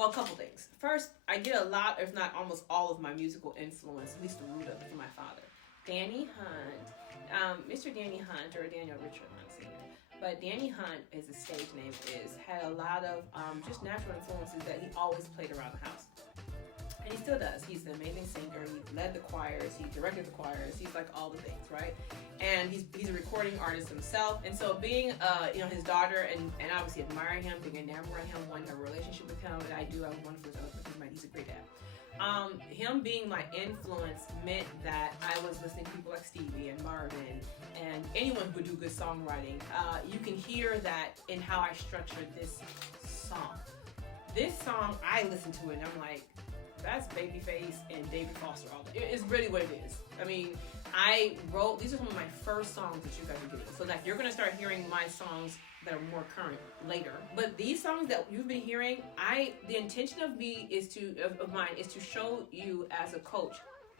Well, a couple things. First, I get a lot, if not almost all of my musical influence, at least the root of it, from my father. Danny Hunt, Mr. Danny Hunt, or Daniel Richard Hunt Sr., but Danny Hunt, as his stage name is, had a lot of just natural influences that he always played around the house. And he still does. He's an amazing singer. He led the choirs. He directed the choirs. He's like all the things, right? And he's a recording artist himself. And so being, his daughter and obviously admiring him, being enamored with him, wanting to have a relationship with him, and I do. I was wonderful. He's a great dad. Him being my influence meant that I was listening to people like Stevie and Marvin and anyone who would do good songwriting. You can hear that in how I structured this song. This song, I listen to it and I'm like, that's Babyface and David Foster all day. It's really what it is. I mean, I wrote, these are some of my first songs that you guys are getting. So like you're gonna start hearing my songs that are more current later. But these songs that you've been hearing, the intention of mine is to show you as a coach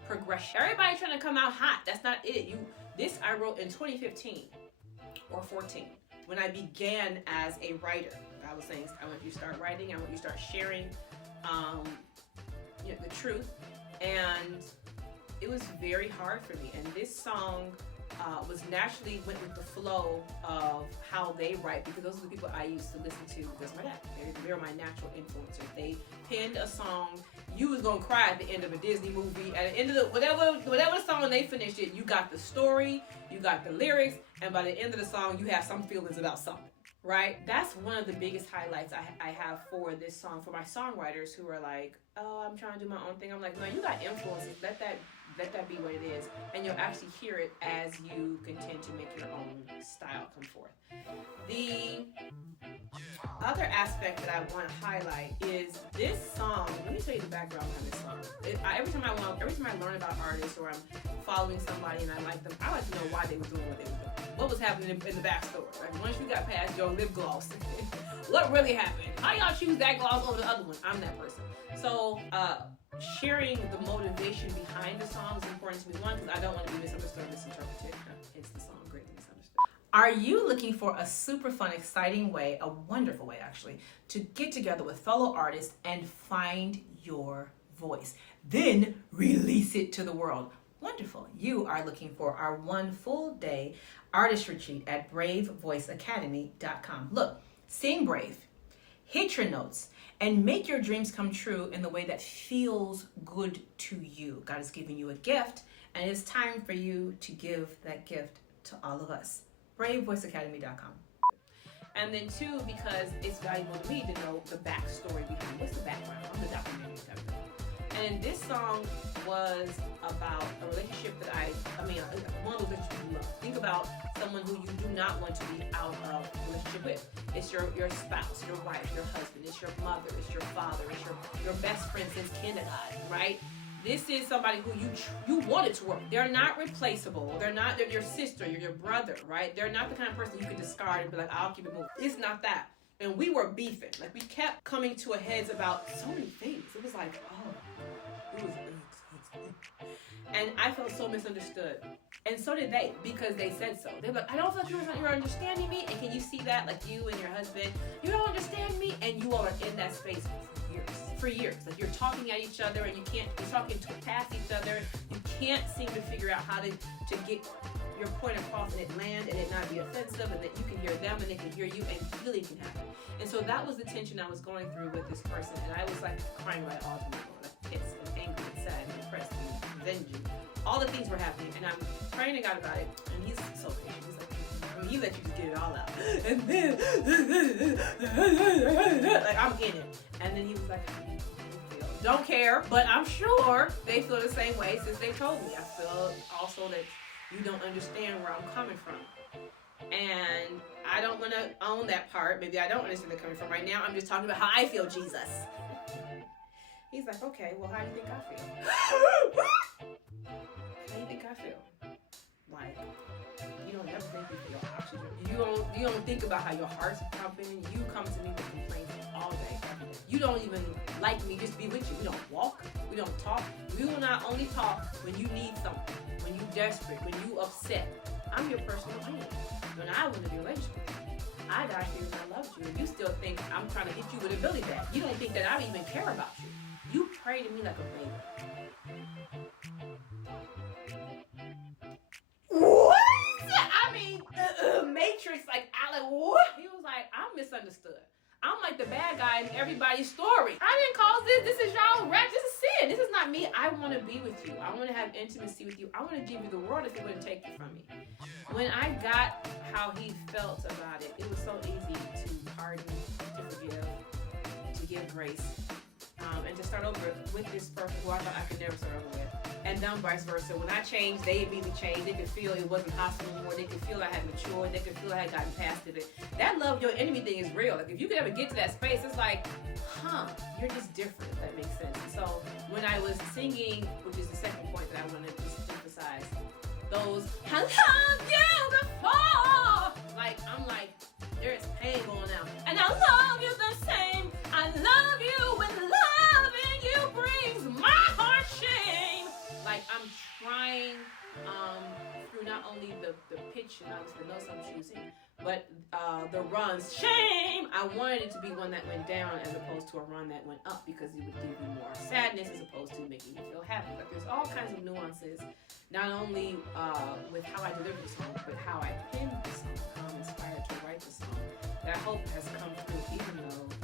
progression. Everybody's trying to come out hot. That's not it. This I wrote in 2015 or 14 when I began as a writer. I was saying I want you to start writing. I want you to start sharing the truth, and it was very hard for me. And this song was naturally went with the flow of how they write, because those are the people I used to listen to because my dad. They're my natural influencers. They penned a song. You was gonna cry at the end of a Disney movie. At the end of whatever song when they finished it, you got the story, you got the lyrics, and by the end of the song, you have some feelings about something. Right? That's one of the biggest highlights I have for this song, for my songwriters who are like, oh, I'm trying to do my own thing. I'm like, no, you got influences. Let that be what it is. And you'll actually hear it as you continue to make your own style come forth. The other aspect that I want to highlight is this song. Let me tell you the background behind this song. Every time I learn about artists or I'm following somebody and I like them, I like to know why they were doing what they were doing. What was happening in the backstory? Like once you got past your lip gloss, what really happened? How y'all choose that gloss over the other one? I'm that person. So sharing the motivation behind the song is important to me. One, because I don't want to be misunderstood or misinterpreted. It's the song greatly misunderstood. Are you looking for a super fun, exciting way, a wonderful way actually, to get together with fellow artists and find your voice? Then release it to the world. Wonderful. You are looking for our one full day artist retreat at bravevoiceacademy.com. Look, sing brave, hit your notes, and make your dreams come true in the way that feels good to you. God has given you a gift, and it's time for you to give that gift to all of us. bravevoiceacademy.com. And then two, because it's valuable to me to know the backstory behind what's the background. I'm the documentary type of person. And this song was about a relationship that one of those relationships you love. Think about someone who you do not want to be out of a relationship with. It's your spouse, your wife, your husband, it's your mother, it's your father, it's your best friend since kindergarten, right? This is somebody who you wanted to work. They're not replaceable. They're your sister, you're your brother, right? They're not the kind of person you can discard and be like, I'll keep it moving. It's not that. And we were beefing. Like we kept coming to a heads about so many things. It was like, it was. And I felt so misunderstood. And so did they, because they said so. They were like, I don't feel like you're understanding me. And can you see that? Like you and your husband, you don't understand me. And you all are in that space for years. Like you're talking at each other and you're talking past each other. You can't seem to figure out how to get your point across and it land and it not be offensive, and that you can hear them and they can hear you and healing can happen. And so that was the tension I was going through with this person. And I was like crying right all the time, like pissed and angry and sad and depressed and revenging. All the things were happening, and I'm praying to God about it, and he's so patient. He's like, he let you just get it all out. And then, like, I'm in it. And then he was like, how do you feel? Don't care, but I'm sure they feel the same way since they told me. I feel also that you don't understand where I'm coming from. And I don't want to own that part. Maybe I don't understand where they're coming from right now. I'm just talking about how I feel, Jesus. He's like, okay, well, how do you think I feel? How do you think I feel? Like, you don't ever think you feel oxygen. You don't think about how your heart's pumping. You come to me with complaints all day, every day. You don't even like me, just be with you. We don't walk. We don't talk. We will not only talk when you need something, when you desperate, when you upset. I'm your personal enemy. When I want to be a relationship with you, I got you and I loved you, and you still think I'm trying to hit you with a billy bat. You don't think that I even care about you. You pray to me like a baby. What? I mean, Matrix, like, Alan, what? He was like, I'm misunderstood. I'm like the bad guy in everybody's story. I didn't cause this. This is y'all rap. This is sin. This is not me. I want to be with you. I want to have intimacy with you. I want to give you the world if you wouldn't take it from me. When I got how he felt about it, it was so easy to pardon, to forgive, to give grace, and to start over with this person who I thought I could never start over with. And then vice versa. When I changed, they immediately changed. They could feel it wasn't hostile anymore. They could feel I had matured. They could feel I had gotten past it. That love your enemy thing is real. Like, if you could ever get to that space, it's like, you're just different, if that makes sense. And so when I was singing, which is the second point that I want to just emphasize, those, I love you before. Like, I'm like, there is pain going out. And I love you the same. I love you when loving you brings my heart shame. Like, I'm trying through not only the pitch and obviously the notes I'm choosing, but the runs. Shame! I wanted it to be one that went down as opposed to a run that went up, because it would give you more sadness as opposed to making you feel happy. Like, there's all kinds of nuances, not only with how I deliver the song, but how I penned the song, how I'm inspired to write the song, that I hope has come through, even though